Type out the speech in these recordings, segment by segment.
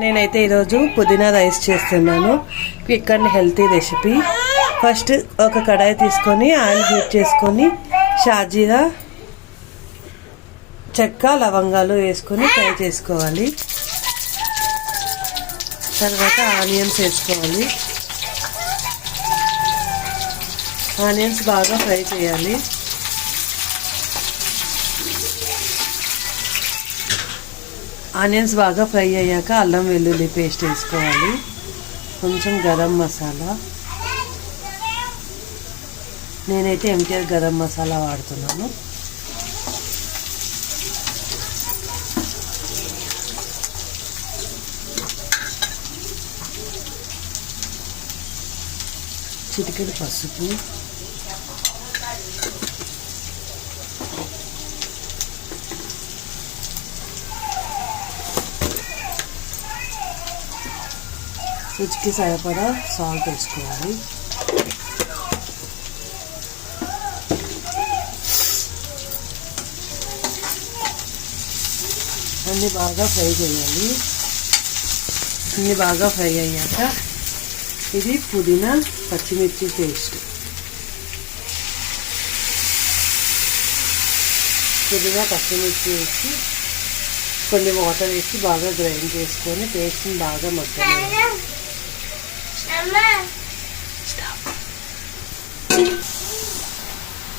నేనైతే ఈరోజు పుదీనా రైస్ చేస్తున్నాను. Quick and healthy recipe. First ఒక కడాయి తీసుకొని ఆయిల్ హీట్ చేసుకొని షాజీరా, చెక్క, లవంగాలు వేసుకొని ఫ్రై చేసుకోవాలి. తర్వాత ఆనియన్స్ వేసుకోవాలి. ఆనియన్స్ బాగా ఫ్రై చేయాలి. ఆనియన్స్ బాగా ఫ్రై అయ్యాక అల్లం వెల్లుల్లి పేస్ట్ వేసుకోవాలి. కొంచెం గరం మసాలా, నేనైతే ఎంటీఆర్ గరం మసాలా వాడుతున్నాను. చిటికెడు పసుపు, రుచికి సరిపడా సాల్ట్ వేసుకోవాలి. అన్నీ బాగా ఫ్రై చేయాలి. అన్నీ బాగా ఫ్రై అయ్యాక ఇది పుదీనా పచ్చిమిర్చి పేస్ట్, పుదీనా పచ్చిమిర్చి వేసి కొన్ని వాటర్ వేసి బాగా గ్రైండ్ చేసుకొని పేస్ట్ని బాగా మగ్గాలి.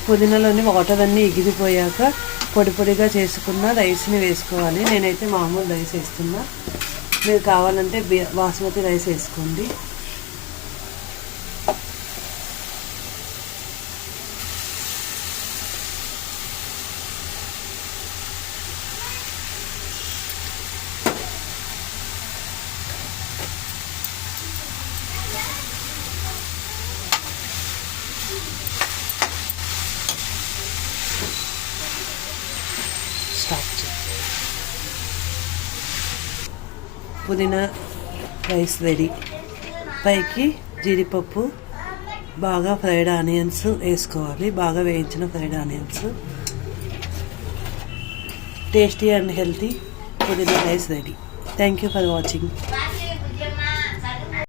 పుదీనాలోని వాటర్ అన్నీ ఎగిరిపోయాక పొడి పొడిగా చేసుకున్న రైస్ని వేసుకోవాలి. నేనైతే మామూలు రైస్ వేస్తున్నా, మీరు కావాలంటే బాస్మతి రైస్ వేసుకోండి. పుదీనా రైస్ రెడీ. పైకి జీడిపప్పు, బాగా ఫ్రైడ్ ఆనియన్స్ వేసుకోవాలి. బాగా వేయించిన fried onions. Tasty and healthy పుదీనా rice ready. Thank you for watching.